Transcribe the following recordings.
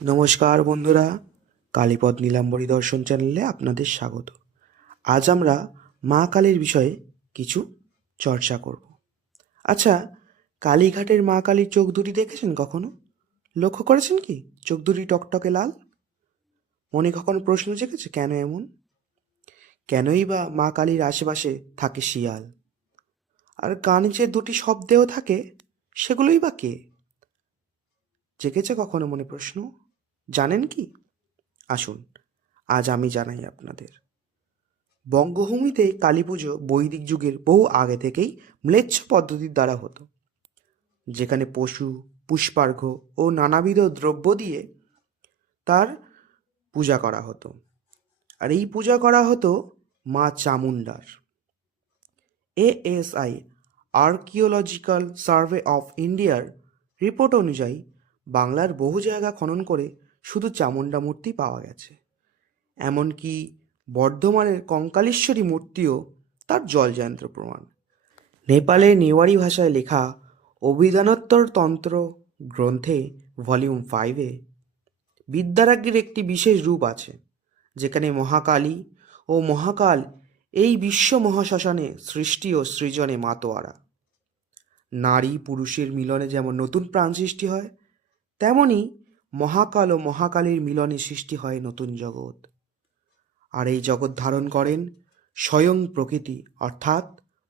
নমস্কার বন্ধুরা, কালীপদ নীলাম্বরী দর্শন চ্যানেলে আপনাদের স্বাগত। আজ আমরা মা কালীর বিষয়ে কিছু চর্চা করব। আচ্ছা, কালীঘাটের মা কালীর চোখ দুটি দেখেছেন কখনো? লক্ষ্য করেছেন কি চোখ দুটি টকটকে লাল? মনে কখনো প্রশ্ন জেগেছে কেন এমন? কেনই বা মা কালীর আশেপাশে থাকে শিয়াল? আর কানে যে দুটি শব্দেও থাকে, সেগুলোই বা কে? জেগেছে কখনো মনে প্রশ্ন? জানেন কি? আসুন, আজ আমি জানাই আপনাদের। বঙ্গভূমিতে কালী পুজো বৈদিক যুগের বহু আগে থেকেই ম্লেচ্ছ পদ্ধতির দ্বারা হতো, যেখানে পশু, পুষ্পার্ঘ্য ও নানাবিধ দ্রব্য দিয়ে তার পূজা করা হতো। আর এই পূজা করা হতো মা চামুণ্ডার। এএসআই আর্কিওলজিক্যাল সার্ভে অফ ইন্ডিয়ার রিপোর্ট অনুযায়ী বাংলার বহু জায়গা খনন করে শুধু চামুণ্ডা মূর্তি পাওয়া গেছে। এমনকি বর্ধমানের কঙ্কালেশ্বরী মূর্তিও তার জলজান্ত প্রমাণ। নেপালের নেওয়ারি ভাষায় লেখা অভিধানোত্তর তন্ত্র গ্রন্থে ভলিউম 5-এ বিদ্যারাজ্ঞীর একটি বিশেষ রূপ আছে, যেখানে মহাকালী ও মহাকাল এই বিশ্ব মহাশ্মশানে সৃষ্টি ও সৃজনে মাতোয়ারা। নারী পুরুষের মিলনে যেমন নতুন প্রাণ সৃষ্টি হয়, তেমনি মহাকাল ও মহাকালীর মিলনে সৃষ্টি হয় নতুন জগৎ। আর এই জগৎ ধারণ করেন স্বয়ং প্রকৃতি অর্থাৎ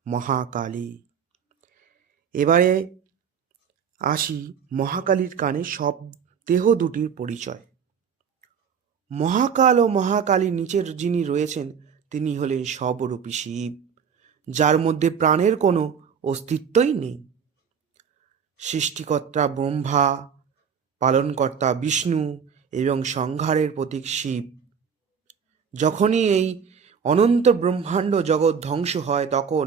মহাকালী। এবারে আসি মহাকালীর কানে সব দেহ দুটির পরিচয়। মহাকাল ও মহাকালীর নিচের যিনি রয়েছেন তিনি হলেন সবরূপী শিব, যার মধ্যে প্রাণের কোনো অস্তিত্বই নেই। সৃষ্টিকর্তা ব্রহ্মা, পালনকর্তা বিষ্ণু এবং সংহারের প্রতীক শিব। যখনই এই অনন্ত ব্রহ্মাণ্ড জগৎ ধ্বংস হয়, তখন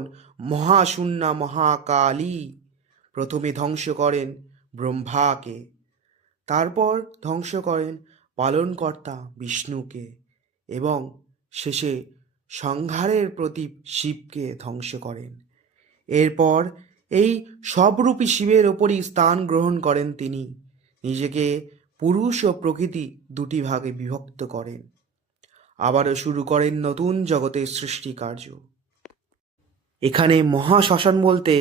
মহাশূন্যা মহাকালী প্রথমে ধ্বংস করেন ব্রহ্মাকে, তারপর ধ্বংস করেন পালনকর্তা বিষ্ণুকে এবং শেষে সংহারের প্রতীক শিবকে ধ্বংস করেন। এরপর এই সবরূপী শিবের ওপরই স্থান গ্রহণ করেন তিনি। নিজেকে পুরুষ ও প্রকৃতি দুটি ভাগে বিভক্ত করেন। আবারও শুরু করেন নতুন জগতের সৃষ্টি কার্য। এখানে মহাশ্মশান বলতে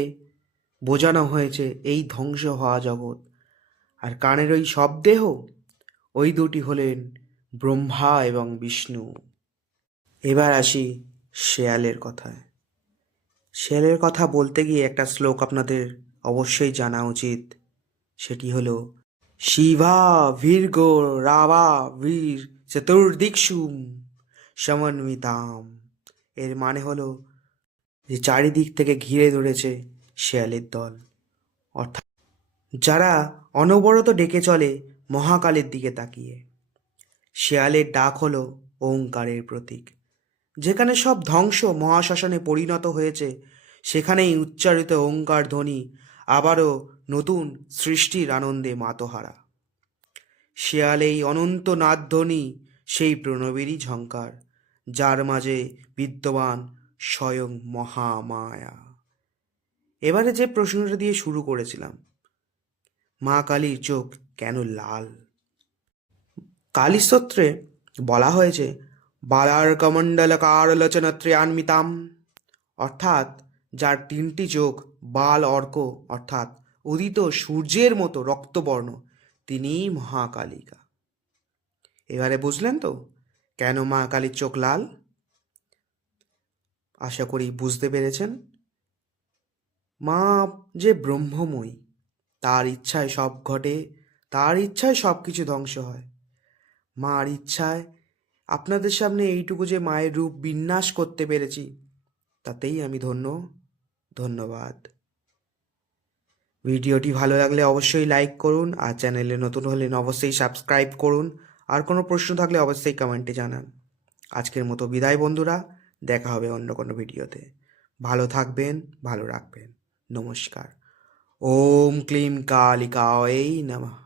বোঝানো হয়েছে এই ধ্বংস হওয়া জগৎ। আর কানের ওই শবদেহ, ওই দুটি হলেন ব্রহ্মা এবং বিষ্ণু। এবার আসি শেয়ালের কথায়। শেয়ালের কথা বলতে গিয়ে একটা শ্লোক আপনাদের অবশ্যই জানা উচিত। সেটি হলো শিবা ভীর্গ রাবা বীর চতুর্দিক্ষুম সমন্বিতাম। এর মানে হলো যে চারিদিক থেকে ঘিরে ধরেছে শেয়ালের দল, অর্থাৎ যারা অনবরত ডেকে চলে মহাকালের দিকে তাকিয়ে। শেয়ালের ডাক হলো ওঙ্কারের প্রতীক। যেখানে সব ধ্বংস মহাশ্মশানে পরিণত হয়েছে, সেখানেই উচ্চারিত ওঙ্কার ধ্বনি আবারও নতুন সৃষ্টির আনন্দে মাতোহারা। শেয়াল এই অনন্ত নাদধ্বনি সেই প্রণবেরই ঝঙ্কার, যার মাঝে বিদ্যমান স্বয়ং মহামায়া। এবারে যে প্রশ্নটা দিয়ে শুরু করেছিলাম, মা কালীর চোখ কেন লাল? কালীস্তোত্রে বলা হয়েছে বালার কমণ্ডল কারলোচনত্রয়ান্বিতাম, অর্থাৎ যার তিনটি চোখ বাল অর্ক অর্থাৎ উদিত সূর্যের মতো রক্তবর্ণ, তিনিই মহাকালিকা। এবারে বুঝলেন তো কেন মা কালীর চোখ লাল? আশা করি বুঝতে পেরেছেন। মা যে ব্রহ্মময়ী, তার ইচ্ছায় সব ঘটে, তার ইচ্ছায় সব কিছু ধ্বংস হয়। মার ইচ্ছায় আপনাদের সামনে এইটুকু যে মায়ের রূপ বিন্যাস করতে পেরেছি, তাতেই আমি ধন্য। ধন্যবাদ। ভিডিওটি ভালো লাগলে অবশ্যই লাইক করুন, আর চ্যানেলে নতুন হলে অবশ্যই সাবস্ক্রাইব করুন। আর কোনো প্রশ্ন থাকলে অবশ্যই কমেন্টে জানান। আজকের মতো বিদায় বন্ধুরা, দেখা হবে অন্য কোনো ভিডিওতে। ভালো থাকবেন, ভালো রাখবেন। নমস্কার। ওম ক্লিম কালিকায় নমঃ।